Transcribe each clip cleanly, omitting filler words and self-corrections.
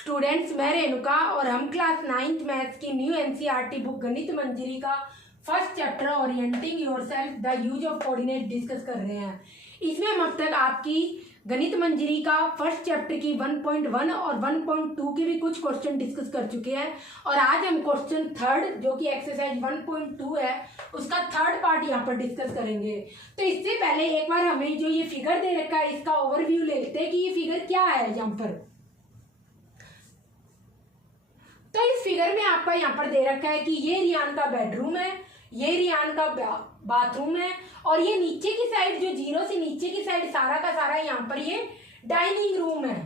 Students, मैं रेणुका और हम क्लास 9th मैथ्स की न्यू एनसीईआरटी बुक गणित मंजरी का first chapter orienting yourself the use of coordinate discuss कर रहे हैं। इसमें हम अब तक आपकी गणित मंजरी का फर्स्ट चैप्टर की 1.1 और 1.2 के भी कुछ क्वेश्चन डिस्कस कर चुके हैं और आज हम क्वेश्चन थर्ड जो कि एक्सरसाइज 1.2 है उसका थर्ड पार्ट यहाँ पर डिस्कस करेंगे। तो इससे पहले एक बार हमें जो ये फिगर दे रखा है इसका ओवरव्यू ले लेते हैं कि ये फिगर क्या है। यहाँ पर तो इस फिगर में आपका यहाँ पर दे रखा है कि ये रियान का बेडरूम है, ये रियान का बाथरूम है और ये नीचे की साइड जो जीरो से नीचे की साइड सारा का सारा यहाँ पर ये डाइनिंग रूम है।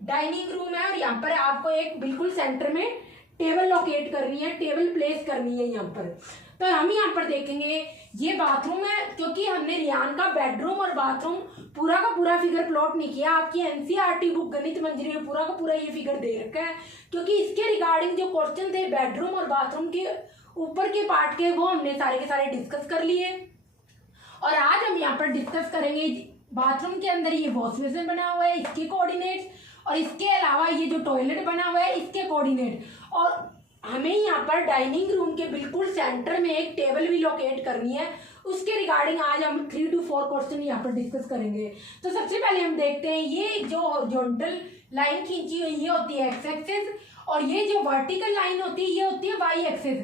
डाइनिंग रूम है और यहाँ पर आपको एक बिल्कुल सेंटर में टेबल लोकेट करनी है, टेबल प्लेस करनी है यहाँ पर। तो हम यहाँ पर देखेंगे ये बाथरूम है क्योंकि हमने रियान का बेडरूम और बाथरूम पूरा का पूरा फिगर प्लॉट नहीं किया। आपकी एनसीईआरटी बुक गणित मंजरी में पूरा का पूरा ये फिगर दे रखा है क्योंकि इसके रिगार्डिंग जो क्वेश्चन थे बेडरूम और बाथरूम के ऊपर के पार्ट के वो हमने सारे के सारे डिस्कस कर लिए। और आज हम यहाँ पर डिस्कस करेंगे बाथरूम के अंदर ये वॉश बेसिन बना हुआ है, इसके कोऑर्डिनेट्स और इसके अलावा ये जो टॉयलेट बना हुआ है इसके कोऑर्डिनेट। और हमें यहाँ पर डाइनिंग रूम के बिल्कुल सेंटर में एक टेबल भी लोकेट करनी है, उसके रिगार्डिंग आज हम 3 to 4 क्वेश्चन यहाँ पर डिस्कस करेंगे। तो सबसे पहले हम देखते हैं ये जो हॉरिजॉन्टल लाइन खींची हुई ये होती है एक्स एक्सिस और ये जो वर्टिकल लाइन होती है ये होती है वाई एक्सिस।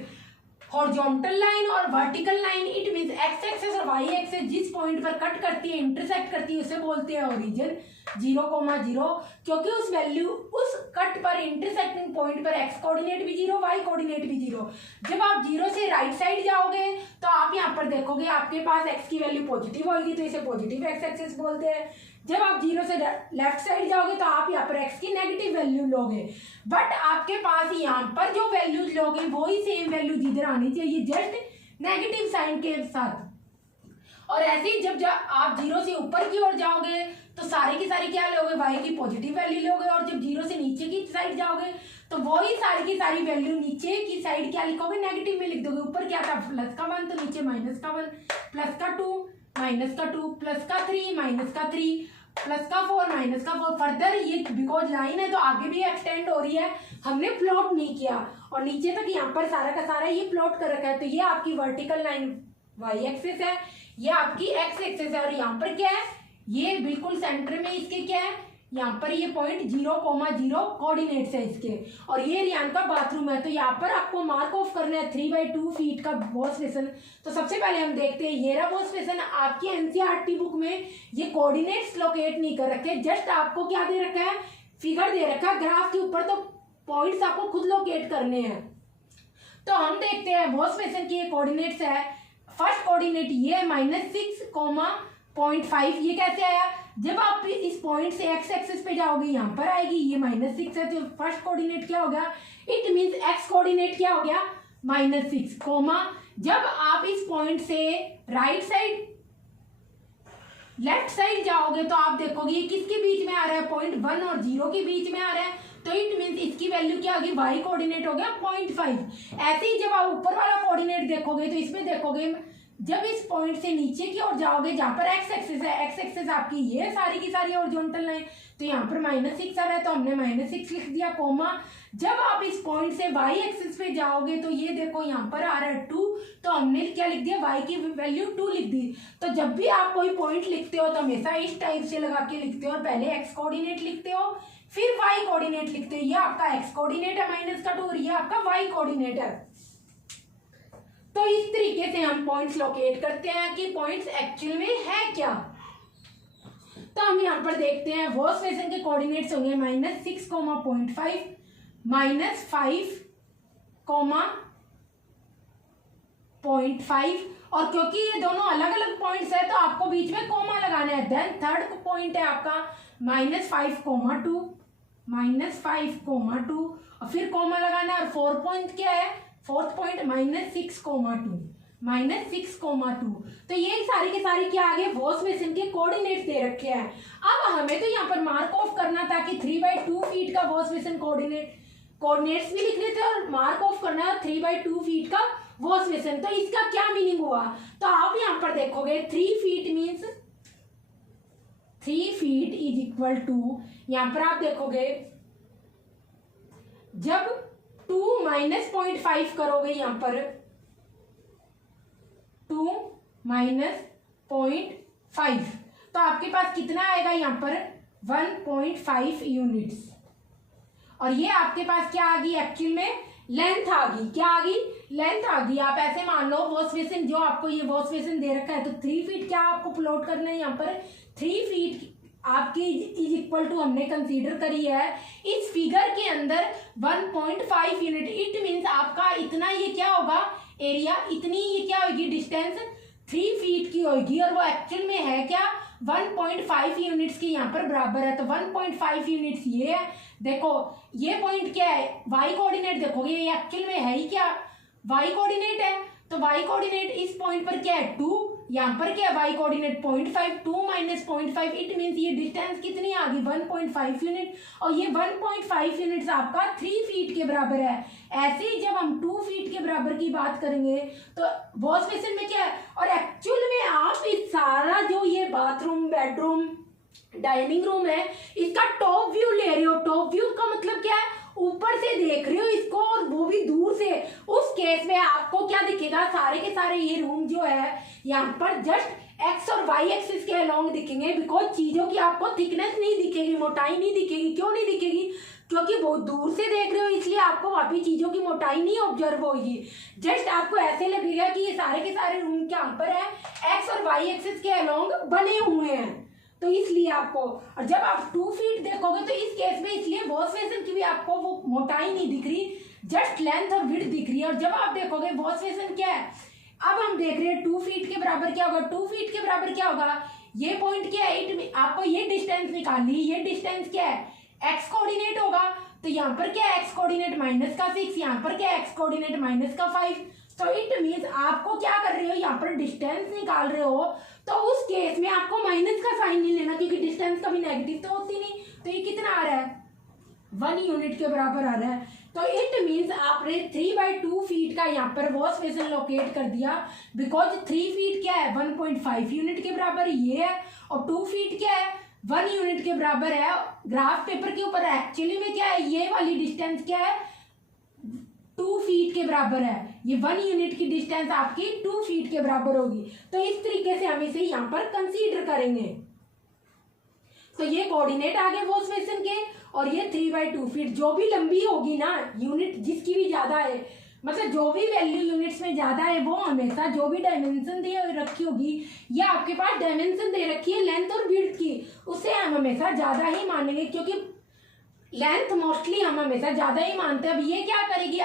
हॉरिजॉन्टल लाइन और vertical line it means x axis और वाई एक्सिस जिस पॉइंट पर कट करती है इंटरसेक्ट करती है उसे बोलते हैं ओरिजिन 0,0 क्योंकि उस वैल्यू उस कट पर इंटरसेक्टिंग पॉइंट पर एक्स कोऑर्डिनेट भी 0 वाई कोऑर्डिनेट भी 0। जब आप 0 से राइट साइड जाओगे तो आप यहाँ पर देखोगे आपके पास एक्स की वैल्यू पॉजिटिव होगी तो इसे पॉजिटिव एक्स एक्सिस बोलते हैं। जब आप 0 से लेफ्ट साइड जाओगे तो आप यहाँ पर एक्स की नेगेटिव वैल्यू लोगे, बट आपके पास यहाँ पर जो वैल्यूज लोगे वही सेम वैल्यू जिधर आनी चाहिए जस्ट नेगेटिव साइन के साथ। और ऐसे ही जब आप 0 से ऊपर की ओर जाओगे तो सारी की सारी क्या लोगे वाई की पॉजिटिव वैल्यू लोगे और जब 0 से नीचे की साइड जाओगे तो वही सारी की सारी वैल्यू नीचे की साइड क्या लिखोगे नेगेटिव में लिख दोगे। ऊपर क्या था प्लस का 1 तो नीचे माइनस का 1, प्लस का 2 माइनस का 2, प्लस का 3 माइनस का 3, प्लस का 4 माइनस का 4। फर्दर ये बिकॉज लाइन है तो आगे भी एक्सटेंड हो रही है, हमने प्लॉट नहीं किया और नीचे तक यहाँ पर सारा का सारा ये प्लॉट कर रखा है। तो ये आपकी वर्टिकल लाइन वाई एक्सिस है, ये आपकी एक्स एक्सिस है और यहाँ पर क्या है ये बिल्कुल सेंटर में इसके क्या है यहाँ पर ये पॉइंट 0,0 कोऑर्डिनेट्स है इसके और ये रियान का बाथरूम है। तो यहाँ पर आपको मार्क ऑफ करना है 3/2 फीट का वॉश बेसिन। तो सबसे पहले हम देखते हैं ये रहा वॉश बेसिन। आपकी एनसीईआरटी बुक में ये कोऑर्डिनेट्स लोकेट नहीं कर रखे, जस्ट आपको क्या दे रखा है फिगर दे रखा है ग्राफ के ऊपर, तो पॉइंट्स आपको खुद लोकेट करने हैं। तो हम देखते हैं वॉश बेसिन की कोऑर्डिनेट्स है। फर्स्ट कोऑर्डिनेट ये है -6,5। ये कैसे आया जब आप इस पॉइंट से एक्स एक्सिस पे जाओगे यहाँ पर आएगी ये -6 है तो फर्स्ट कोऑर्डिनेट क्या हो गया इट मींस एक्स कोऑर्डिनेट क्या हो गया -6, जब आप इस पॉइंट से राइट साइड लेफ्ट साइड जाओगे तो आप देखोगे ये किसके बीच में आ रहा है पॉइंट 1 और 0 के बीच में आ रहा है तो इट मींस इसकी वैल्यू क्या होगी वाई कोऑर्डिनेट हो गया 0.5। ऐसे ही जब आप ऊपर वाला कोऑर्डिनेट देखोगे तो इसमें देखोगे जब इस पॉइंट से नीचे की ओर जाओगे जहां पर एक्स एक्सिस है, एक्स एक्सिस आपकी ये सारी की सारी हॉरिजॉन्टल लाइन तो यहाँ पर -6 आ रहा है तो हमने -6 लिख दिया, जब आप इस पॉइंट से वाई एक्सिस पे जाओगे तो ये देखो यहाँ पर आ रहा है 2 तो हमने क्या लिख दिया वाई की वैल्यू 2 लिख दी। तो जब भी आप कोई पॉइंट लिखते हो तो हमेशा इस टाइप से लगा के लिखते हो और पहले एक्स कोऑर्डिनेट लिखते हो फिर वाई कोऑर्डिनेट लिखते हो। ये आपका एक्स कोऑर्डिनेट है -2 और ये आपका वाई कोऑर्डिनेट है। तो इस तरीके से हम पॉइंट्स लोकेट करते हैं कि पॉइंट्स एक्चुअल में है क्या। तो हम यहाँ पर देखते हैं वॉश बेसिन के कोऑर्डिनेट्स होंगे -6,0.5 -5,0.5 और क्योंकि ये दोनों अलग अलग पॉइंट्स है तो आपको बीच में कोमा लगाना है। देन थर्ड पॉइंट है आपका -5,2 और फिर कोमा लगाना है और फोर्थ पॉइंट क्या है फोर्थ पॉइंट -6,2। तो ये सारे के सारे क्या आगे वॉश बेसिन के कोऑर्डिनेट्स दे रखे हैं। अब हमें तो यहाँ पर मार्क ऑफ करना था कि 3/2 फीट का वॉश बेसिन कोऑर्डिनेट्स भी लिखने थे और मार्क ऑफ करना है 3/2 फीट का वॉश बेसिन। तो इसका क्या मीनिंग हुआ तो आप यहाँ पर देखोगे 3 feet means 3 feet is equal to, यहाँ पर आप देखोगे जब 2 माइनस 0.5 करोगे, यहाँ पर 2 माइनस 0.5 तो आपके पास कितना आएगा, यहाँ पर 1.5 यूनिट्स। और ये आपके पास क्या आ गई, एक्चुअल में लेंथ आ गई। क्या आ गई, लेंथ आ गई। आप ऐसे मान लो वॉश बेसिन, जो आपको ये वॉश बेसिन दे रखा है, तो 3 फीट क्या आपको प्लॉट करना है, यहाँ पर 3 फीट आपकी इज इक्वल टू हमने कंसीडर करी है इस फिगर के अंदर 1.5 यूनिट। इट मीन्स आपका इतना ये क्या होगा एरिया, इतनी ये क्या होगी डिस्टेंस 3 फीट की होगी, और वो एक्चुअल में है क्या 1.5 यूनिट्स के यहाँ पर बराबर है। तो 1.5 यूनिट्स ये है। देखो ये पॉइंट क्या है, वाई कोऑर्डिनेट देखोगे ये एक्चुअल में है ही क्या, वाई कोऑर्डिनेट है। तो वाई कोऑर्डिनेट इस पॉइंट पर क्या है 2, यहाँ पर क्या है Y coordinate 0.5, 2 minus 0.5 it means ये डिस्टेंस कितनी आ गई 1.5 यूनिट। और ये 1.5 यूनिट्स आपका 3 फीट के बराबर है। ऐसे ही जब हम 2 फीट के बराबर की बात करेंगे तो वॉश बेसिन में क्या है, और एक्चुअल में आप इस सारा जो ये बाथरूम, बेडरूम, डाइनिंग रूम है, इसका टॉप व्यू ले रहे हो। टॉप व्यू का मतलब क्या है, ऊपर से देख रहे हो इसको, और वो भी दूर से। उस केस में आपको क्या दिखेगा, सारे के सारे ये रूम जो है यहाँ पर जस्ट एक्स और वाई एक्सिस के अलोंग दिखेंगे, बिकॉज चीजों की आपको थिकनेस नहीं दिखेगी, मोटाई नहीं दिखेगी। क्यों नहीं दिखेगी, क्योंकि बहुत दूर से देख रहे हो, इसलिए आपको वहाँ पे चीजों की मोटाई नहीं ऑब्जर्व होगी। जस्ट आपको ऐसे लगेगा कि ये सारे के सारे रूम क्या पर है, एक्स और वाई एक्सिस के अलोंग बने हुए हैं, तो इसलिए आपको। और जब आप 2 फीट देखोगे तो इस केस में इसलिए वॉश बेसिन की भी आपको वो मोटाई नहीं दिख रही, जस्ट लेंथ और विड्थ दिख रही है। और जब आप देखोगे वॉश बेसिन क्या है, अब हम देख रहे हैं 2 फीट के बराबर क्या होगा, 2 फीट के बराबर क्या होगा, ये पॉइंट क्या है 8 में, आपको ये डिस्टेंस निकालनी, ये डिस्टेंस क्या है एक्स कोऑर्डिनेट होगा। तो यहाँ पर क्या है एक्स कोऑर्डिनेट -6, यहाँ पर क्या है एक्स कोऑर्डिनेट -5। तो इट मीन्स आपको क्या कर रहे हो, यहाँ पर डिस्टेंस निकाल रहे हो, तो उस केस में आपको माइनस का साइन नहीं लेना, क्योंकि डिस्टेंस कभी नेगेटिव तो होती नहीं। तो ये कितना आ रहा है 1 यूनिट के बराबर आ रहा है। तो इट मीन्स आपने 3/2 फीट का यहाँ पर वॉश बेसिन लोकेट कर दिया, बिकॉज 3 फीट क्या है 1.5 यूनिट के बराबर ये है, और 2 फीट क्या है 1 यूनिट के बराबर है। ग्राफ पेपर के ऊपर एक्चुअली में क्या है, ये वाली डिस्टेंस क्या है 2 फीट के बराबर है। ये 1 यूनिट की डिस्टेंस आपकी 2 फीट के बराबर होगी। तो इस तरीके से हम इसे यहाँ पर कंसीडर करेंगे। तो ये कोऑर्डिनेट आ गए वॉश बेसिन के, और ये 3/2 फीट जो भी लंबी होगी ना यूनिट, जिसकी भी ज्यादा है, मतलब जो भी वैल्यू यूनिट्स में ज्यादा है, वो हमेशा जो भी डायमेंशन दे रखी होगी, या आपके पास डायमेंशन दे रखी है लेंथ और विड्थ की, उसे हम हमेशा ज्यादा ही मानेंगे, क्योंकि लेंथ मोस्टली हम हमेशा ज्यादा ही मानते हैं। अब ये क्या करेगी,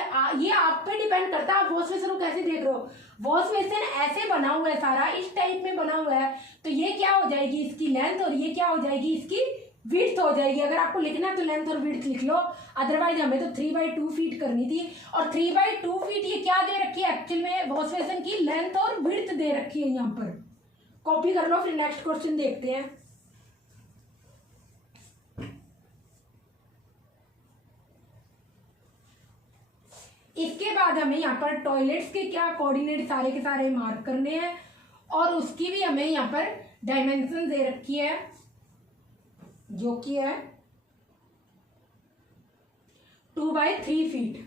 ये आप पे डिपेंड करता है आप वॉश बेसिन को कैसे देख रहे हो। वॉश बेसिन ऐसे बना हुआ है, सारा इस टाइप में बना हुआ है, तो ये क्या हो जाएगी इसकी लेंथ, और ये क्या हो जाएगी इसकी विड्थ हो जाएगी। अगर आपको लिखना है तो लेंथ और विड्थ लिख लो, अदरवाइज हमें तो 3/2 फीट करनी थी। और 3/2 फीट ये क्या दे रखी है एक्चुअल में, वॉश बेसिन की लेंथ और विड्थ दे रखी है। यहाँ पर कॉपी कर लो, फिर नेक्स्ट क्वेश्चन देखते हैं। इसके बाद हमें यहाँ पर टॉयलेट्स के क्या कोऑर्डिनेट सारे के सारे मार्क करने हैं, और उसकी भी हमें यहाँ पर डायमेंशन दे रखी है, जो कि है 2/3 फीट।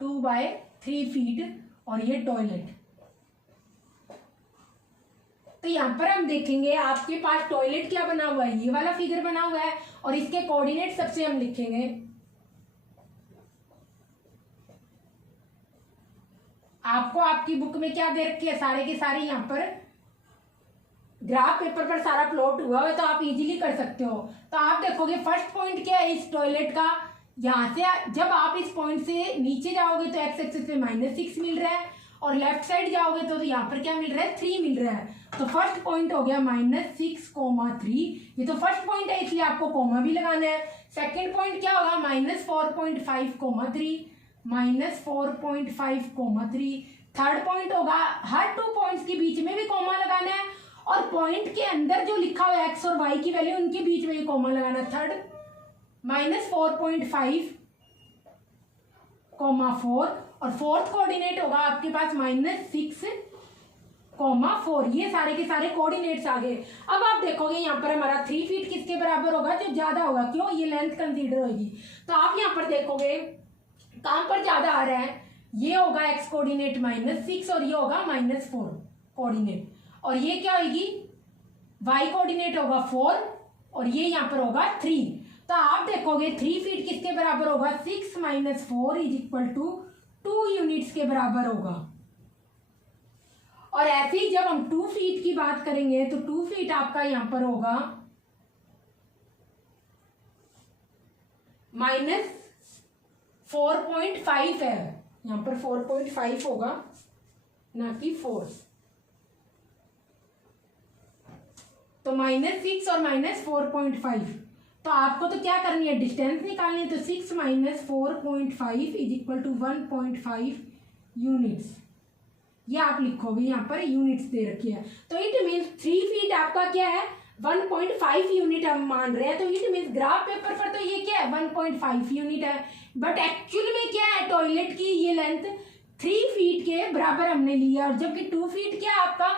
टू बाय 3 फीट, और ये टॉयलेट। तो यहाँ पर हम देखेंगे आपके पास टॉयलेट क्या बना हुआ है, ये वाला फिगर बना हुआ है, और इसके कोऑर्डिनेट सबसे हम लिखेंगे। आपको आपकी बुक में क्या दे रखी है, सारे के सारे यहाँ पर ग्राफ पेपर पर सारा प्लॉट हुआ है, तो आप इजीली कर सकते हो। तो आप देखोगे फर्स्ट पॉइंट क्या है इस टॉयलेट का, यहाँ से जब आप इस पॉइंट से नीचे जाओगे तो एक्स एक्सिस पे -6 मिल रहा है, और लेफ्ट साइड जाओगे तो यहाँ पर क्या मिल रहा है 3 मिल रहा है। तो फर्स्ट पॉइंट हो गया -6,3, ये तो फर्स्ट पॉइंट है इसलिए आपको कोमा भी लगाना है। सेकंड पॉइंट क्या होगा -4.5,3, -4.5,3। थर्ड पॉइंट होगा, हर 2 पॉइंट्स के बीच में भी कोमा लगाना है, और पॉइंट के अंदर जो लिखा हुआ है एक्स और वाई की वैल्यू, उनके बीच में भी कोमा लगाना है। थर्ड -4.5, 4 और फोर्थ कोऑर्डिनेट होगा आपके पास -6,4। ये सारे के सारे कोऑर्डिनेट्स आ गए। अब आप देखोगे यहाँ पर हमारा 3 फीट किसके बराबर होगा, जो ज्यादा होगा, क्यों, ये लेंथ कंसीडर होगी। तो आप यहाँ पर देखोगे कहाँ पर ज्यादा आ रहा है, ये होगा x कोऑर्डिनेट -6 और ये होगा -4 कोऑर्डिनेट, और ये क्या होगी, y कोऑर्डिनेट होगा 4 और ये यहाँ पर होगा 3। तो आप देखोगे 3 फीट किसके बराबर होगा, 6 - 4 = 2 यूनिट्स के बराबर होगा। और ऐसे ही जब हम 2 फीट की बात करेंगे तो 2 फीट आपका यहां पर होगा -4.5 है, यहां पर 4.5 होगा ना कि 4। तो -6 और -4.5। तो आपको तो क्या करनी है, डिस्टेंस निकालनी है। तो 6 - 4.5 = 1.5 यूनिट्स, ये आप लिखोगे, यहाँ पर यूनिट्स दे रखी है। तो इट मीन्स 3 फीट आपका क्या है, 1.5 यूनिट हम मान रहे हैं। तो इट मीन्स ग्राफ पेपर पर तो ये क्या है, 1.5 यूनिट है, बट एक्चुअल में क्या है, टॉयलेट की ये लेंथ 3 फीट के बराबर हमने लिया, और जबकि 2 फीट क्या है आपका,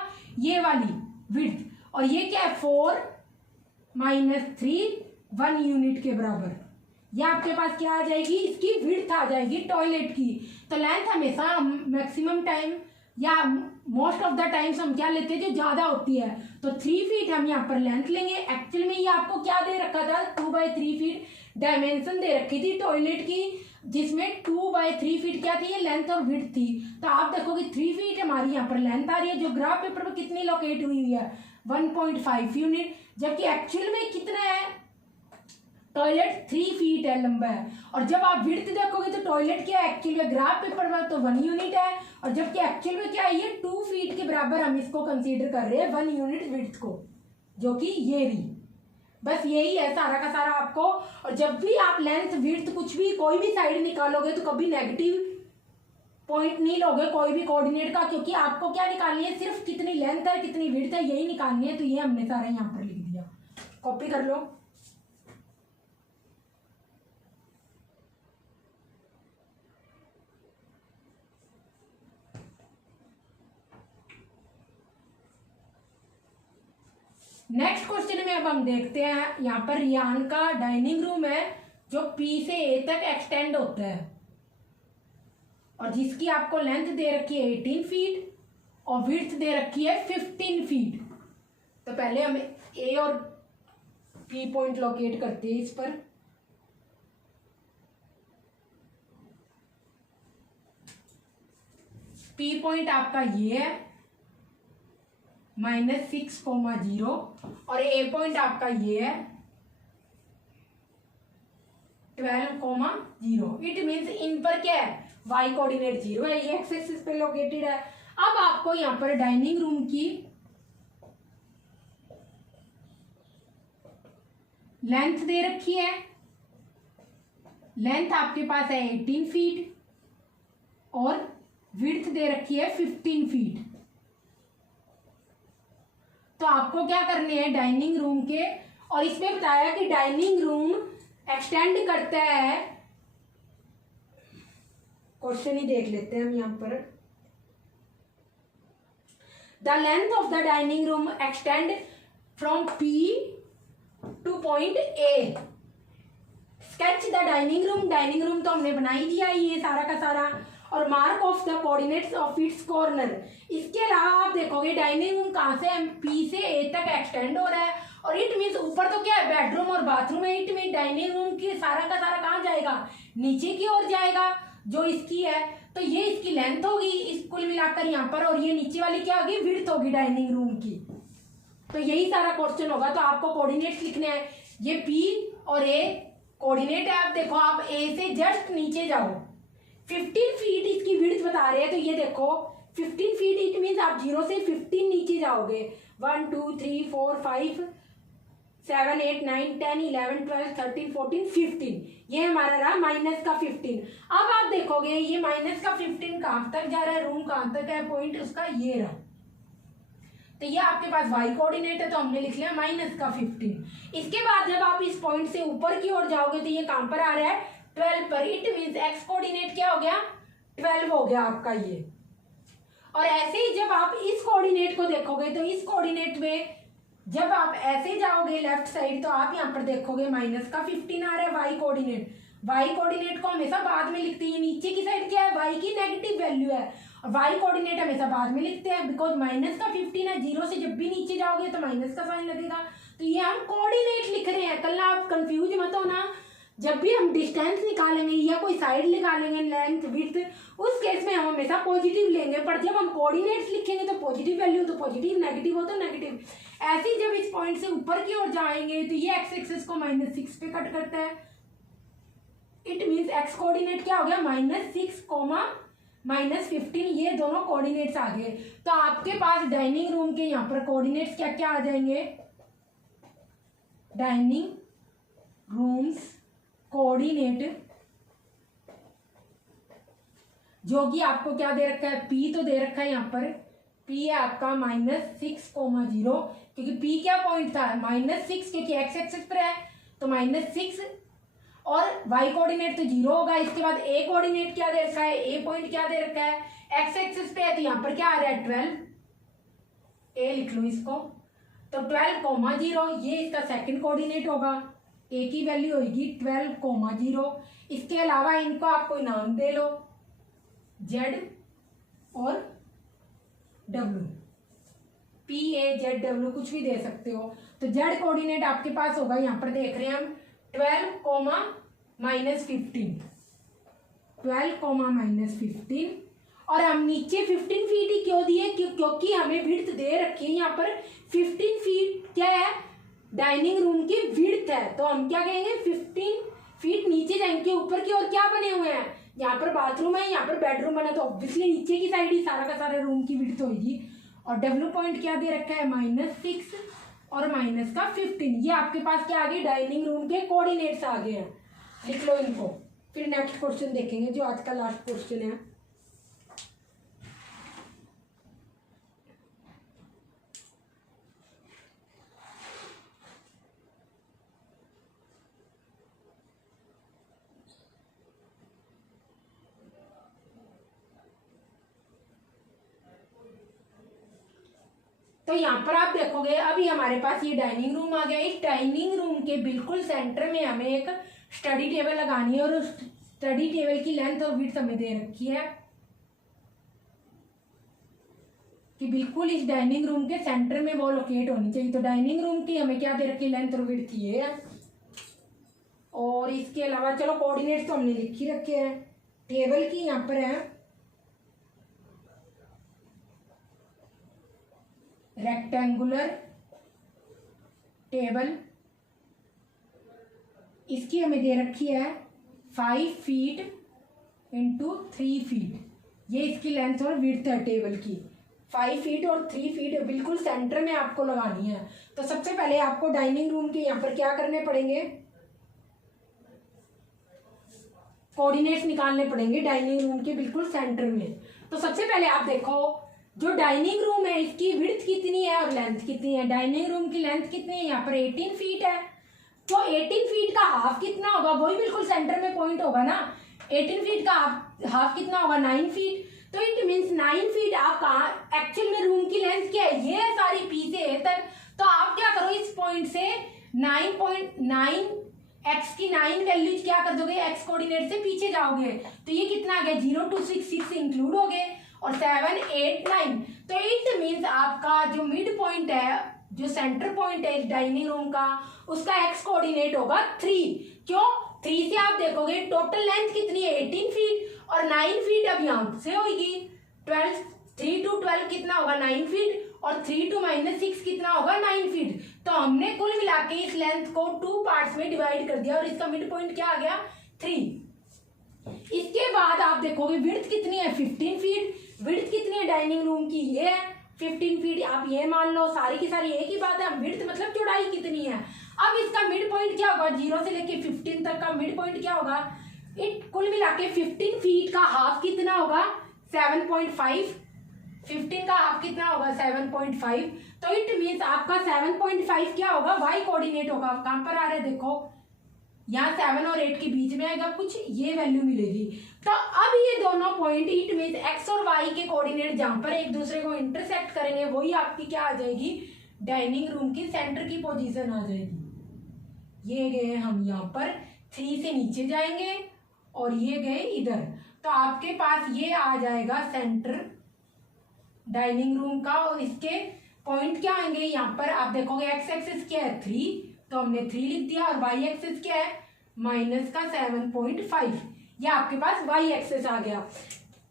ये वाली विड्थ, और ये क्या है 4 - 3 1 यूनिट के बराबर। ये आपके पास क्या आ जाएगी, इसकी विड्थ आ जाएगी टॉयलेट की। तो लेंथ हमेशा मैक्सिमम टाइम या मोस्ट ऑफ द टाइम्स हम क्या लेते हैं, जो ज्यादा होती है। तो 3 फीट हम यहाँ पर लेंथ लेंगे। एक्चुअल में ये आपको क्या दे रखा था, 2/3 फीट डायमेंशन दे रखी थी टॉयलेट की, जिसमें 2/3 फीट क्या थी, ये लेंथ और विड्थ थी। तो आप देखोगे 3 फीट हमारी यहाँ पर लेंथ आ रही है, जो ग्राफ पेपर पर कितनी लोकेट हुई है, 1.5 यूनिट, जबकि एक्चुअल में कितना है, टॉयलेट 3 फीट है, लंबा है। और जब आप विड्थ देखोगे तो टॉयलेट क्या है एक्चुअल में ग्राफ पेपर में तो 1 यूनिट है, और जबकि एक्चुअल में क्या है, ये 2 फीट के बराबर हम इसको कंसीडर कर रहे हैं 1 यूनिट विड्थ को, जो कि ये रही। बस यही है सारा का सारा आपको। और जब भी आप लेंथ विड्थ कुछ भी कोई भी साइड निकालोगे तो कभी नेगेटिव पॉइंट नहीं लोगे कोई भी कोऑर्डिनेट का, क्योंकि आपको क्या निकालनी है, सिर्फ कितनी लेंथ है कितनी विड्थ है यही निकालनी है। तो ये हमने सारा यहाँ पर लिख दिया, कॉपी कर लो। नेक्स्ट क्वेश्चन में अब हम देखते हैं, यहाँ पर रियान का डाइनिंग रूम है जो P से A तक एक्सटेंड होता है, और जिसकी आपको लेंथ दे रखी है 18 फीट और विड्थ दे रखी है 15 फीट। तो पहले हम A और P पॉइंट लोकेट करते हैं इस पर। P पॉइंट आपका ये है -6,0 और A पॉइंट आपका ये है 12,0। इट मीन्स इन पर क्या है, y कोऑर्डिनेट 0 है, ये एक्स एक्सिस पे लोकेटेड है। अब आपको यहाँ पर डाइनिंग रूम की लेंथ दे रखी है, लेंथ आपके पास है 18 फीट और विड्थ दे रखी है 15 फीट। तो आपको क्या करने हैं, डाइनिंग रूम के, और इसमें बताया कि डाइनिंग रूम एक्सटेंड करता है, क्वेश्चन ही देख लेते हैं हम यहाँ पर। The length of the dining room extend from P two point A। Sketch the dining room, dining room तो हमने बना ही दिया ये सारा का सारा, और mark of the coordinates of its corner. इसके अलावा आप देखोगे डाइनिंग रूम कहाँ से P से A तक एक्सटेंड हो रहा है, और इट मीन्स ऊपर तो क्या है बेडरूम और बाथरूम है, इट मीन डाइनिंग रूम की सारा का सारा कहाँ जाएगा, नीचे की ओर जाएगा जो इसकी है। तो ये इसकी लेंथ होगी इस कुल मिलाकर यहाँ पर, और ये नीचे वाली क्या होगी, विड्थ होगी डाइनिंग रूम की। तो यही सारा क्वेश्चन होगा। तो आपको कोऑर्डिनेट्स लिखने हैं, ये P और A कोऑर्डिनेट है। आप देखो आप A से जस्ट नीचे जाओ, 15 फीट इसकी विड्थ बता रहे हैं, तो ये देखो 15 फीट, इट मीन्स आप 0 से 15 नीचे जाओगे, 1 2 3 4 5 7 8 9 10 11 12 13 14 15, ये हमारा रहा -15। अब आप देखोगे ये -15 कहाँ तक जा रहा है, रूम कहाँ तक है, पॉइंट उसका ये रहा। तो ये आपके पास y कोऑर्डिनेट है, तो हमने लिख लिया -15। इसके बाद जब आप इस पॉइंट से ऊपर की ओर जाओगे तो ये कहाँ पर आ रहा है, 12 पर, इट मीन्स एक्स कोऑर्डिनेट क्या हो गया 12 हो गया आपका ये। और ऐसे ही जब आप इस कोऑर्डिनेट को देखोगे तो इस कोऑर्डिनेट में जब आप ऐसे जाओगे लेफ्ट साइड तो आप यहाँ पर देखोगे माइनस का 15 आ रहा है वाई कोऑर्डिनेट। वाई कोऑर्डिनेट को हमेशा बाद में लिखते हैं, नीचे की साइड क्या है वाई की नेगेटिव वैल्यू है और वाई कोऑर्डिनेट हमेशा बाद में लिखते हैं बिकॉज माइनस का 15 है, जीरो से जब भी नीचे जाओगे तो माइनस का साइन लगेगा। तो ये हम कोऑर्डिनेट लिख रहे हैं, कल आप कंफ्यूज मत होना। जब भी हम डिस्टेंस निकालेंगे या कोई साइड निकालेंगे लेंथ विड्थ, उस केस में हम हमेशा पॉजिटिव लेंगे, पर जब हम कोऑर्डिनेट्स लिखेंगे तो पॉजिटिव वैल्यू तो पॉजिटिव, नेगेटिव हो तो नेगेटिव। ऐसे ही जब इस पॉइंट से ऊपर की ओर जाएंगे तो ये एक्स एक्सिस को -6 पे कट करता है। इट मीन्स एक्स कोऑर्डिनेट क्या हो गया -6, -15, ये दोनों कोऑर्डिनेट्स आ गए। तो आपके पास डाइनिंग रूम के यहाँ पर कोऑर्डिनेट्स क्या क्या आ जाएंगे, डाइनिंग रूम्स कोऑर्डिनेट जो कि आपको क्या दे रखा है P तो दे रखा है यहाँ पर, P है आपका -6,0, क्योंकि P क्या पॉइंट था -6, क्योंकि एक्स एक्सिस पर है तो -6 और y कोऑर्डिनेट तो 0 होगा। इसके बाद a कोऑर्डिनेट क्या दे रखा है, a पॉइंट क्या दे रखा है एक्स एक्सिस पे है, तो यहाँ पर क्या आ रहा है 12, a लिख लो इसको। तो 12,0 ये इसका सेकंड कोऑर्डिनेट होगा, a की वैल्यू होगी 12,0। इसके अलावा इनको आप कोई नाम दे लो z और w, PAZW कुछ भी दे सकते हो। तो z कोऑर्डिनेट आपके पास होगा, यहाँ पर देख रहे हैं हम 12, -15, 12, -15 और हम नीचे 15 फीट ही क्यों दिए, क्योंकि हमें विड्थ दे रखी है यहाँ पर 15 फीट क्या है डाइनिंग रूम की विड्थ है। तो हम क्या कहेंगे 15 फीट नीचे जाएंगे, ऊपर की ओर क्या बने हुए हैं, यहाँ पर बाथरूम है, यहाँ पर बेडरूम बना, तो ऑब्वियसली नीचे की साइड ही सारा का सारा रूम की विड्थ होगी। और W पॉइंट क्या दे रखा है -6 और -15, ये आपके पास क्या आ गए डाइनिंग रूम के कोऑर्डिनेट्स आ गए हैं, लिख लो इनको। फिर नेक्स्ट क्वेश्चन देखेंगे जो आज का लास्ट क्वेश्चन है। तो यहाँ पर आप देखोगे अभी हमारे पास ये डाइनिंग रूम आ गया। इस डाइनिंग रूम के बिल्कुल सेंटर में हमें एक स्टडी टेबल लगानी है और उस स्टडी टेबल की लेंथ और विड्थ हमें दे रखी है कि बिल्कुल इस डाइनिंग रूम के सेंटर में वो लोकेट होनी चाहिए। तो डाइनिंग रूम की हमें क्या दे रखी है लेंथ और विड्थ ये है। और इसके अलावा चलो कोऑर्डिनेट्स तो हमने लिख ही रखे हैं, टेबल की यहाँ पर है रेक्टेंगुलर टेबल, इसकी हमें दे रखी है 5 फीट इंटू 3 फीट, ये इसकी लेंथ और विड्थ है टेबल की। 5 फीट और 3 फीट बिल्कुल सेंटर में आपको लगानी है। तो सबसे पहले आपको डाइनिंग रूम के यहाँ पर क्या करने पड़ेंगे, कोऑर्डिनेट्स निकालने पड़ेंगे डाइनिंग रूम के बिल्कुल सेंटर में। तो सबसे पहले आप देखो जो डाइनिंग रूम है इसकी विड्थ कितनी है और लेंथ कितनी है। डाइनिंग रूम की लेंथ कितनी है, यहाँ पर 18 फीट है, तो 18 फीट का हाफ कितना होगा, वही बिल्कुल सेंटर में पॉइंट होगा ना। 18 फीट का हाफ कितना होगा 9 फीट, तो इट मीन्स 9 फीट आपका एक्चुअल में रूम की लेंथ क्या है, ये है सारी P से A तक। तो आप क्या करो इस पॉइंट से 9.9 x की 9 वैल्यूज क्या कर दोगे, x कोऑर्डिनेट से पीछे जाओगे तो ये कितना आ गया 0 2 6 6 इंक्लूड हो गए और 7 8 9। तो इट मीन्स आपका जो मिड पॉइंट है, जो सेंटर पॉइंट है डाइनिंग रूम का, उसका x कोऑर्डिनेट होगा 3। क्यों 3 से आप देखोगे टोटल लेंथ कितनी है 18 फीट और 9 फीट अब यहाँ से होगी 12, 3 to 12 कितना होगा 9 फीट और 3 to -6 कितना होगा 9 फीट। तो हमने कुल मिला के इस लेंथ को 2 पार्ट्स में डिवाइड कर दिया और इसका मिड पॉइंट क्या आ गया 3। इसके बाद आप देखोगे विड्थ कितनी है 15 फीट, विड्थ कितनी है डाइनिंग रूम की ये है 15 फीट, आप ये मान लो सारी की सारी एक ही बात है। विड्थ मतलब चौड़ाई कितनी है। अब इसका मिड पॉइंट क्या होगा 0 से लेके 15 तक का मिड पॉइंट क्या होगा, इट कुल मिला के 15 फीट का हाफ कितना होगा 7.5, 15 का हाफ कितना होगा 7.5। तो इट मीन्स आपका 7.5 क्या होगा y कोऑर्डिनेट होगा। कहां पर आ रहा है देखो यहाँ 7 और 8 के बीच में आएगा कुछ, ये वैल्यू मिलेगी। तो अब ये दोनों पॉइंट इट मीन एक्स और वाई के कोऑर्डिनेट जहां पर एक दूसरे को इंटरसेक्ट करेंगे वही आपकी क्या आ जाएगी, डाइनिंग रूम की सेंटर की पोजीशन आ जाएगी। ये गए हम यहाँ पर 3 से नीचे जाएंगे और ये गए इधर, तो आपके पास ये आ जाएगा सेंटर डाइनिंग रूम का। और इसके पॉइंट क्या आएंगे, यहाँ पर आप देखोगे एक्स एक्सिस क्या है 3, तो हमने 3 लिख दिया, और वाई एक्सिस क्या है माइनस का 7.5, ये आपके पास वाई एक्सिस आ गया।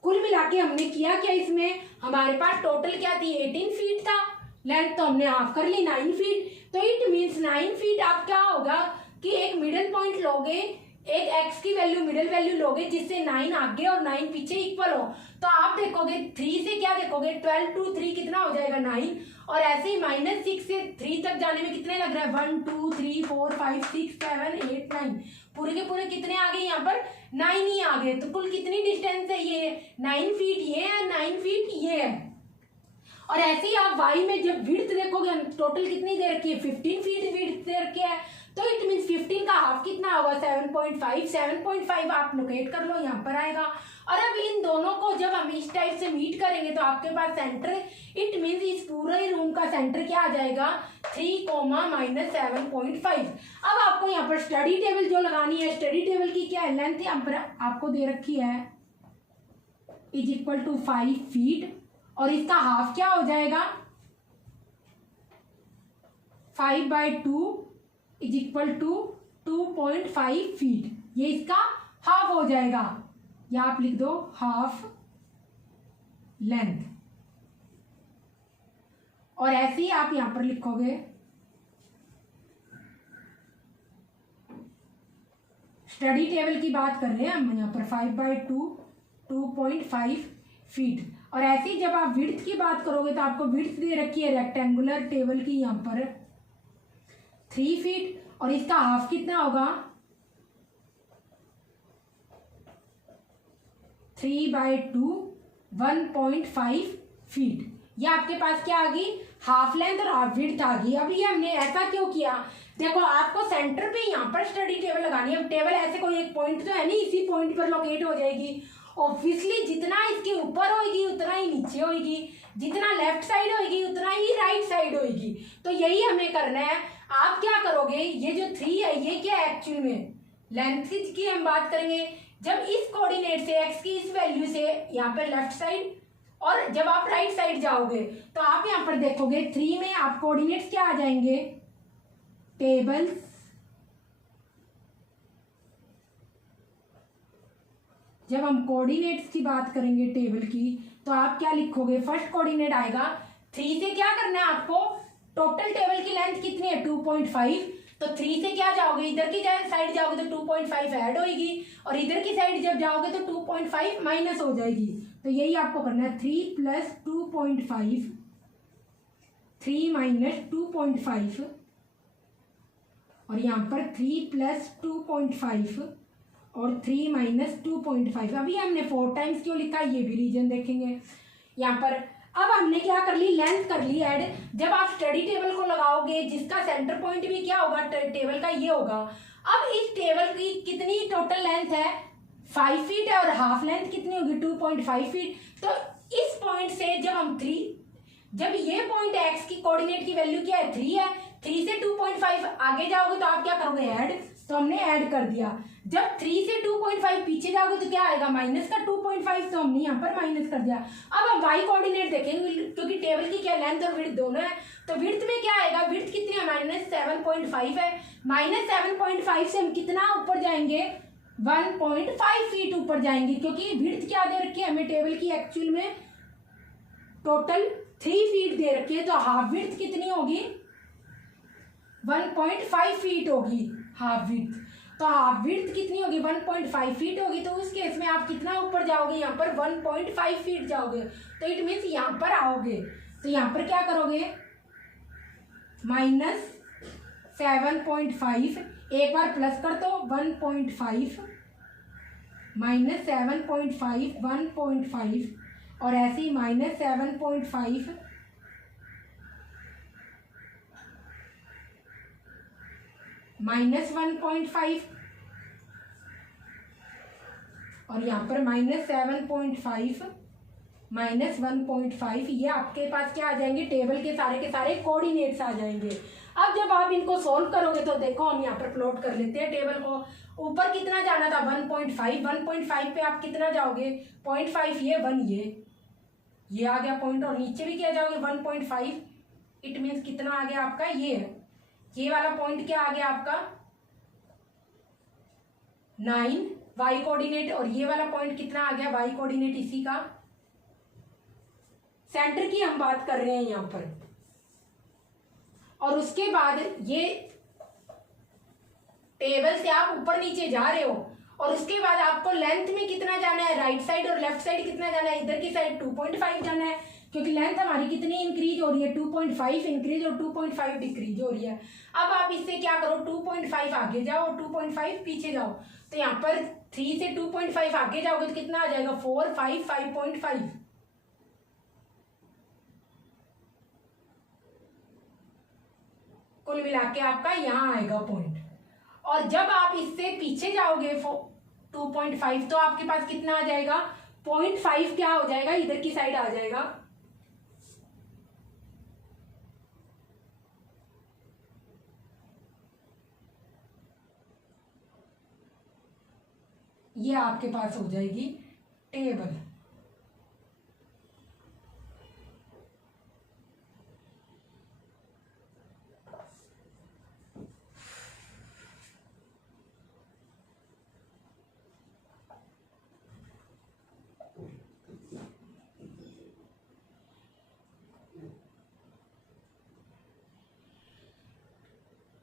कुल मिला के हमने किया क्या, इसमें हमारे पास टोटल क्या थी 18 फीट था लेंथ, तो हमने हाफ कर ली 9 फीट। तो इट मीन्स 9 फीट आप क्या होगा कि एक मिडिल पॉइंट लोगे, एक एक्स की वैल्यू मिडिल वैल्यू लोगे जिससे 9 आगे और 9 पीछे इक्वल हो, तो आप देखोगे 3 से क्या देखोगे 12 to 3 कितना हो जाएगा 9, और ऐसे ही -6 से 3 तक जाने में कितने लग रहा है 1 2 3 4 5 6 7 8 9, पूरे के पूरे कितने आ गए यहाँ पर 9 ही आ गए। तो कुल कितनी डिस्टेंस है, ये 9 फीट ये है, 9 फीट ये है। और ऐसे ही आप वाई में जब विड्थ देखोगे टोटल कितनी दे रखी है 15 फीट विड्थ दे रखी है, तो इट मीन्स 15 का हाफ कितना होगा 7.5 आप लोकेट कर लो, यहाँ पर आएगा। और अब इन दोनों को जब हम इस टाइप से मीट करेंगे तो आपके पास सेंटर, इट मीन्स इस पूरे रूम का सेंटर क्या आ जाएगा 3, -7.5। अब आपको यहाँ पर स्टडी टेबल जो लगानी है, स्टडी टेबल की क्या है लेंथ यहाँ पर आपको दे रखी है = 5 फीट, और इसका हाफ क्या हो जाएगा 5/2 = 2.5 फीट, ये इसका हाफ हो जाएगा, या आप लिख दो हाफ लेंथ। और ऐसे ही आप यहां पर लिखोगे स्टडी टेबल की बात कर रहे हैं हम यहाँ पर 5/2 2.5 फीट। और ऐसे ही जब आप विड्थ की बात करोगे तो आपको विड्थ दे रखी है रेक्टेंगुलर टेबल की यहाँ पर 3 फीट, और इसका हाफ कितना होगा 3/2 1.5 फीट। ये आपके पास क्या आ गई हाफ लेंथ और हाफ विड्थ आ गई। अब ये हमने ऐसा क्यों किया, देखो आपको सेंटर पे यहाँ पर स्टडी टेबल लगानी है। अब टेबल ऐसे कोई एक पॉइंट तो है नहीं, इसी पॉइंट पर लोकेट हो जाएगी। ऑब्वियसली जितना इसके ऊपर होगी उतना ही नीचे होगी, जितना लेफ्ट साइड होगी उतना ही राइट साइड होगी। तो यही हमें करना है। आप क्या करोगे, ये जो 3 है ये क्या है एक्चुअल में लेंथ की हम बात करेंगे। जब इस कोऑर्डिनेट से एक्स की इस वैल्यू से यहाँ पर लेफ्ट साइड, और जब आप राइट साइड जाओगे तो आप यहाँ पर देखोगे 3 में आप कोऑर्डिनेट्स क्या आ जाएंगे टेबल्स, जब हम कोऑर्डिनेट्स की बात करेंगे टेबल की तो आप क्या लिखोगे, फर्स्ट कोऑर्डिनेट आएगा 3 से क्या करना है आपको, टोटल टेबल की लेंथ कितनी है 2.5, तो 3 से क्या जाओगे इधर की साइड जाओगे तो 2.5 ऐड होगी, और इधर की साइड जब जाओगे तो 2.5 माइनस हो जाएगी। तो यही आपको करना है 3 + 2.5, 3 - 2.5, और यहाँ पर 3 + 2.5 और 3 - 2.5। अभी हमने 4 टाइम्स क्यों लिखा ये भी रीजन देखेंगे यहाँ पर। अब हमने क्या कर ली, लेंथ कर ली ऐड। जब आप स्टडी टेबल को लगाओगे जिसका सेंटर पॉइंट भी क्या होगा टेबल का ये होगा। अब इस टेबल की कितनी टोटल लेंथ है 5 फीट है, और हाफ लेंथ कितनी होगी 2.5 फीट। तो इस पॉइंट से जब हम 3, जब ये पॉइंट एक्स की कोऑर्डिनेट की वैल्यू क्या है 3 है, 3 से 2.5 आगे जाओगे तो आप क्या करोगे ऐड, तो हमने ऐड कर दिया। जब 3 से 2.5 पीछे जाओगे तो क्या आएगा माइनस का 2.5, तो हमने यहाँ पर माइनस कर दिया। अब हम वाई कोऑर्डिनेट देखेंगे क्योंकि टेबल की क्या लेंथ और विड्थ दोनों है। तो विड्थ में क्या आएगा, विड्थ कितनी है -7.5 है, -7.5 से हम कितना ऊपर जाएंगे 1.5 फीट ऊपर जाएंगे, क्योंकि विड्थ क्या दे रखी है हमें टेबल की एक्चुअल में टोटल 3 फीट दे रखी है। तो हाफ विड्थ कितनी होगी 1.5 फीट होगी हाफ विड्थ। तो हाफ विड्थ कितनी होगी 1.5 फीट होगी। तो उस केस में आप कितना ऊपर जाओगे यहाँ पर 1.5 फीट जाओगे। तो इट मीन्स यहाँ पर आओगे तो यहाँ पर क्या करोगे -7.5, एक बार प्लस कर दो 1.5 -7.5 1.5, और ऐसे ही -7.5 -1.5 और यहाँ पर -7.5 -1.5, ये आपके पास क्या आ जाएंगे, टेबल के सारे कोऑर्डिनेट्स आ जाएंगे। अब जब आप इनको सोल्व करोगे तो देखो हम यहाँ पर प्लॉट कर लेते हैं टेबल को। ऊपर कितना जाना था 1.5, 1.5 पे आप कितना जाओगे 0.5, ये 1, ये आ गया पॉइंट, और नीचे भी क्या जाओगे 1.5, इट मीन्स कितना आ गया आपका, ये वाला पॉइंट क्या आ गया आपका 9 वाई कोऑर्डिनेट, और ये वाला पॉइंट कितना आ गया वाई कोऑर्डिनेट, इसी का सेंटर की हम बात कर रहे हैं यहाँ पर। और उसके बाद ये टेबल से आप ऊपर नीचे जा रहे हो, और उसके बाद आपको लेंथ में कितना जाना है, राइट साइड और लेफ्ट साइड कितना जाना है, इधर की साइड 2.5 जाना है, क्योंकि लेंथ हमारी कितनी इंक्रीज हो रही है 2.5 इंक्रीज और 2.5 डिक्रीज हो रही है। अब आप इससे क्या करो 2.5 आगे जाओ और 2.5 पीछे जाओ, तो यहाँ पर 3 से 2.5 आगे जाओगे तो कितना आ जाएगा 4, 5, 5.5। कुल मिला के आपका यहाँ आएगा पॉइंट। और जब आप इससे पीछे जाओगे 2.5 तो आपके पास कितना आ जाएगा 0.5, क्या हो जाएगा इधर की साइड आ जाएगा। ये आपके पास हो जाएगी टेबल।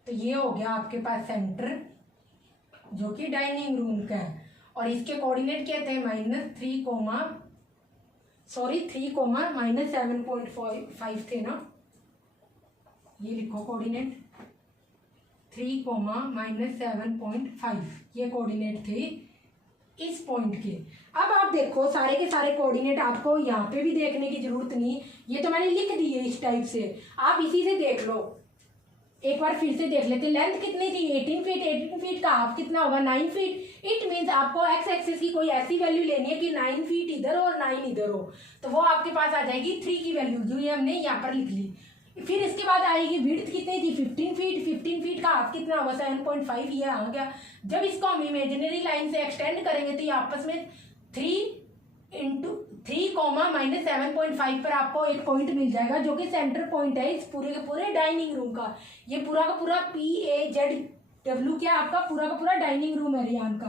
तो ये हो गया आपके पास सेंटर जो कि डाइनिंग रूम का है, और इसके कोऑर्डिनेट क्या थे -3, -3, -7.5 थे ना, ये लिखो कोऑर्डिनेट 3, -7.5, ये कोऑर्डिनेट थे इस पॉइंट के। अब आप देखो सारे के सारे कोऑर्डिनेट आपको यहाँ पे भी देखने की जरूरत नहीं, ये तो मैंने लिख दिए इस टाइप से, आप इसी से देख लो। एक बार फिर से देख लेते, लेंथ कितनी थी 18 फीट, 18 फीट का हाफ कितना होगा 9 फीट। इट मीन्स आपको एक्स एक्सिस की कोई ऐसी वैल्यू लेनी है कि 9 फीट इधर और 9 इधर हो, तो वो आपके पास आ जाएगी 3 की वैल्यू, जो ये हमने यहाँ पर लिख ली। फिर इसके बाद आएगी विड्थ कितनी थी 15 फीट, 15 फीट का हाफ कितना होगा 7.5, ये आ गया। जब इसको हम इमेजिनरी लाइन से एक्सटेंड करेंगे तो ये आपस में 3 -7.5 पर आपको एक पॉइंट मिल जाएगा जो कि सेंटर पॉइंट है इस पूरे के पूरे डाइनिंग रूम का। ये पूरा का पूरा PAZW क्या आपका पूरा का पूरा डाइनिंग रूम है रियान का।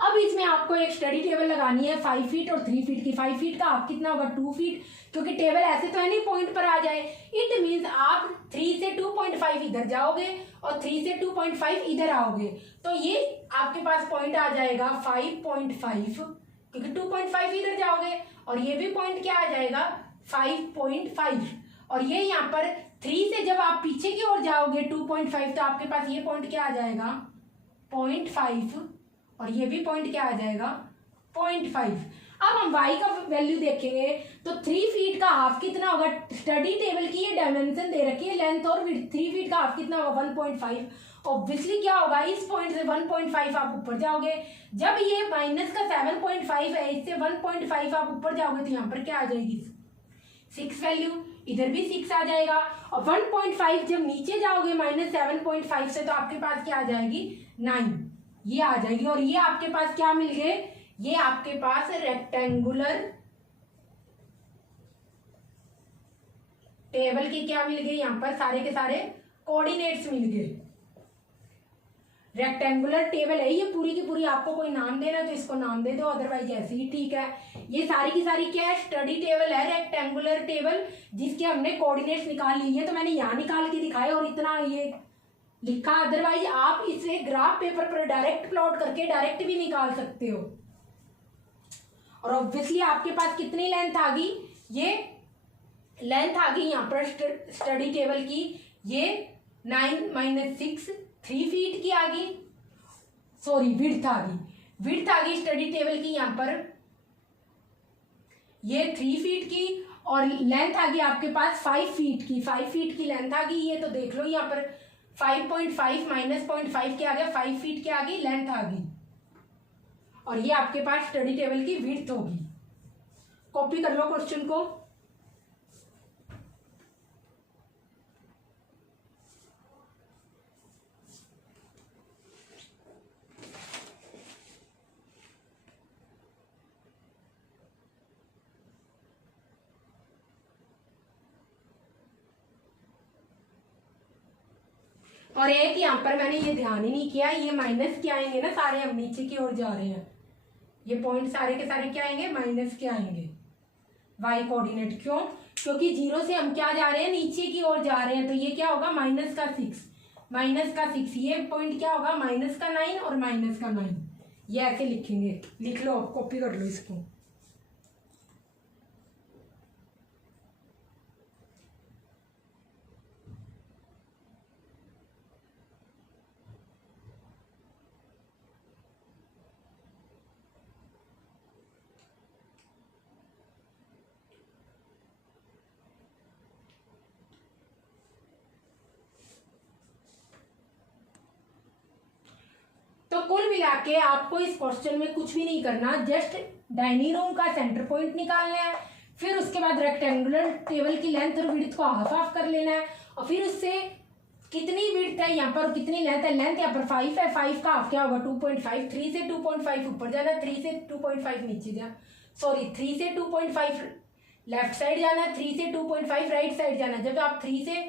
अब इसमें आपको एक स्टडी टेबल लगानी है 5 फीट और 3 फीट की। 5 फीट का आप कितना होगा 2 फीट, क्योंकि टेबल ऐसे तो है नहीं पॉइंट पर आ जाए। इट मीन्स आप 3 से 2.5 इधर जाओगे और 3 से 2.5 इधर आओगे, तो ये आपके पास पॉइंट आ जाएगा 5.5, क्योंकि 2.5 इधर जाओगे, और ये भी पॉइंट क्या आ जाएगा 5.5। और ये यहाँ पर 3 से जब आप पीछे की ओर जाओगे 2.5 तो आपके पास ये पॉइंट क्या आ जाएगा 0.5, और ये भी पॉइंट क्या आ जाएगा 0.5। अब हम y का वैल्यू देखेंगे तो 3 फीट का हाफ कितना होगा, स्टडी टेबल की ये डायमेंशन दे रखी है लेंथ और विड्थ। 3 फीट का हाफ कितना होगा 1.5। ऑब्वियसली क्या होगा इस पॉइंट से 1.5 आप ऊपर जाओगे, जब ये माइनस का 7.5 है इससे 1.5 आप ऊपर जाओगे तो यहाँ पर क्या आ जाएगी 6 वैल्यू, इधर भी 6 आ जाएगा। और 1.5 जब नीचे जाओगे -7.5 से तो आपके पास क्या आ जाएगी 9, ये आ जाएगी। और ये आपके पास क्या मिल गए, ये आपके पास रेक्टेंगुलर टेबल के क्या मिल गए, यहाँ पर सारे के सारे कोऑर्डिनेट्स मिल गए। रेक्टेंगुलर टेबल है ये पूरी की पूरी, आपको कोई नाम देना तो इसको नाम दे दो, अदरवाइज ऐसे ही ठीक है। ये सारी की सारी क्या है स्टडी टेबल है, रेक्टेंगुलर टेबल, जिसके हमने कोऑर्डिनेट्स निकाल लिए। तो मैंने यहाँ निकाल के दिखाए और इतना ये लिखा, अदरवाइज आप इसे ग्राफ पेपर पर डायरेक्ट प्लॉट करके डायरेक्ट भी निकाल सकते हो। और ऑब्वियसली आपके पास कितनी लेंथ आ गई, ये लेंथ आ गई यहाँ पर स्टडी टेबल की, ये 9 - 6 3 फीट की आ गई, सॉरी विड्थ आ गई, विड्थ आ गई स्टडी टेबल की यहाँ पर ये 3 फीट की, और लेंथ आ गई आपके पास 5 फीट की। 5 फीट की लेंथ आ गई, ये तो देख लो यहाँ पर 5.5 - 0.5 क्या आ गया 5 फीट की आ गई लेंथ आ गई। और ये आपके पास स्टडी टेबल की विड्थ होगी। कॉपी कर लो क्वेश्चन को। और एक यहाँ पर मैंने ये ध्यान ही नहीं किया, ये माइनस के आएंगे ना सारे, हम नीचे की ओर जा रहे हैं, ये पॉइंट सारे के सारे क्या आएंगे, माइनस के आएंगे वाई कोऑर्डिनेट। क्यों? क्योंकि 0 से हम क्या जा रहे हैं, नीचे की ओर जा रहे हैं, तो ये क्या होगा, माइनस का 6, ये पॉइंट क्या होगा, माइनस का 9 और माइनस का 9। ये ऐसे लिखेंगे, लिख लो, कॉपी कर लो इसको। तो कुल मिला के आपको इस क्वेश्चन में कुछ भी नहीं करना, जस्ट डाइनिंग रूम का सेंटर पॉइंट निकालना है, फिर उसके बाद रेक्टेंगुलर टेबल की लेंथ और विड्थ को हाफ हाफ कर लेना है, और फिर उससे कितनी विड्थ है यहाँ पर, कितनी लेंथ है, लेंथ यहाँ पर 5 है, 5 का हाफ क्या होगा 2.5, 3 से 2.5 ऊपर जाना, 3 से 2.5 नीचे जाना, सॉरी 3 से 2.5 लेफ्ट साइड जाना, 3 से 2.5 राइट साइड जाना। जब आप 3 से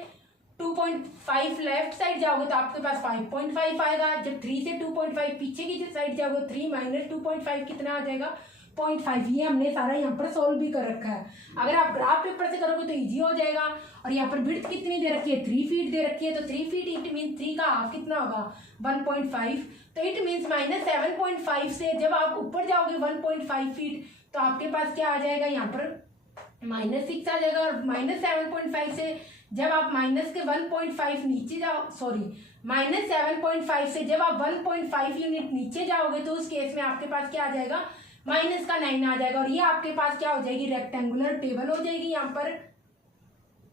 2.5 लेफ्ट साइड जाओगे तो आपके पास 5.5 आएगा। जब 3 से 2.5 पीछे की साइड जाओगे 3 माइनस 2.5 कितना आ जाएगा, 0.5। ये हमने सारा यहाँ पर सोल्व भी कर रखा है। अगर आप ग्राफ पेपर से करोगे तो इजी हो जाएगा। और यहाँ पर विड्थ कितनी दे रखी है, 3 फीट दे रखी है, तो 3 फीट इट मीन 3 का हाफ कितना होगा 1.5, तो इट मीन्स -7.5 से जब आप ऊपर जाओगे 1.5 फीट तो आपके पास क्या आ जाएगा, यहाँ पर -6 आ जाएगा। और -7.5 से जब आप माइनस के 1.5 नीचे जाओ, सॉरी -7.5 से जब आप 1.5 यूनिट नीचे जाओगे तो उस केस में आपके पास क्या आ जाएगा, -9 आ जाएगा। और ये आपके पास क्या हो जाएगी, रेक्टेंगुलर टेबल हो जाएगी। यहाँ पर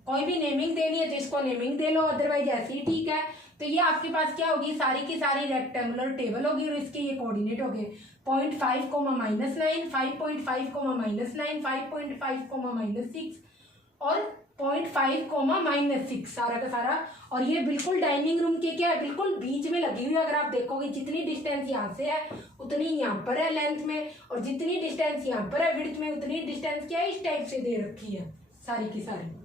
कोई भी नेमिंग देनी है तो इसको नेमिंग दे लो, अदरवाइज ऐसे ही ठीक है। तो ये आपके पास क्या होगी, सारी की सारी रेक्टेंगुलर टेबल होगी और इसके ये कोऑर्डिनेट हो गए 0.5, -9, 5.5, -9, 5.5, -6 और 0.5, -6 सारा का सारा। और ये बिल्कुल डाइनिंग रूम के क्या है, बिल्कुल बीच में लगी हुई है। अगर आप देखोगे जितनी डिस्टेंस यहाँ से है उतनी यहाँ पर है लेंथ में, और जितनी डिस्टेंस यहाँ पर है विड्थ में उतनी डिस्टेंस क्या है इस टाइप से दे रखी है सारी की सारी।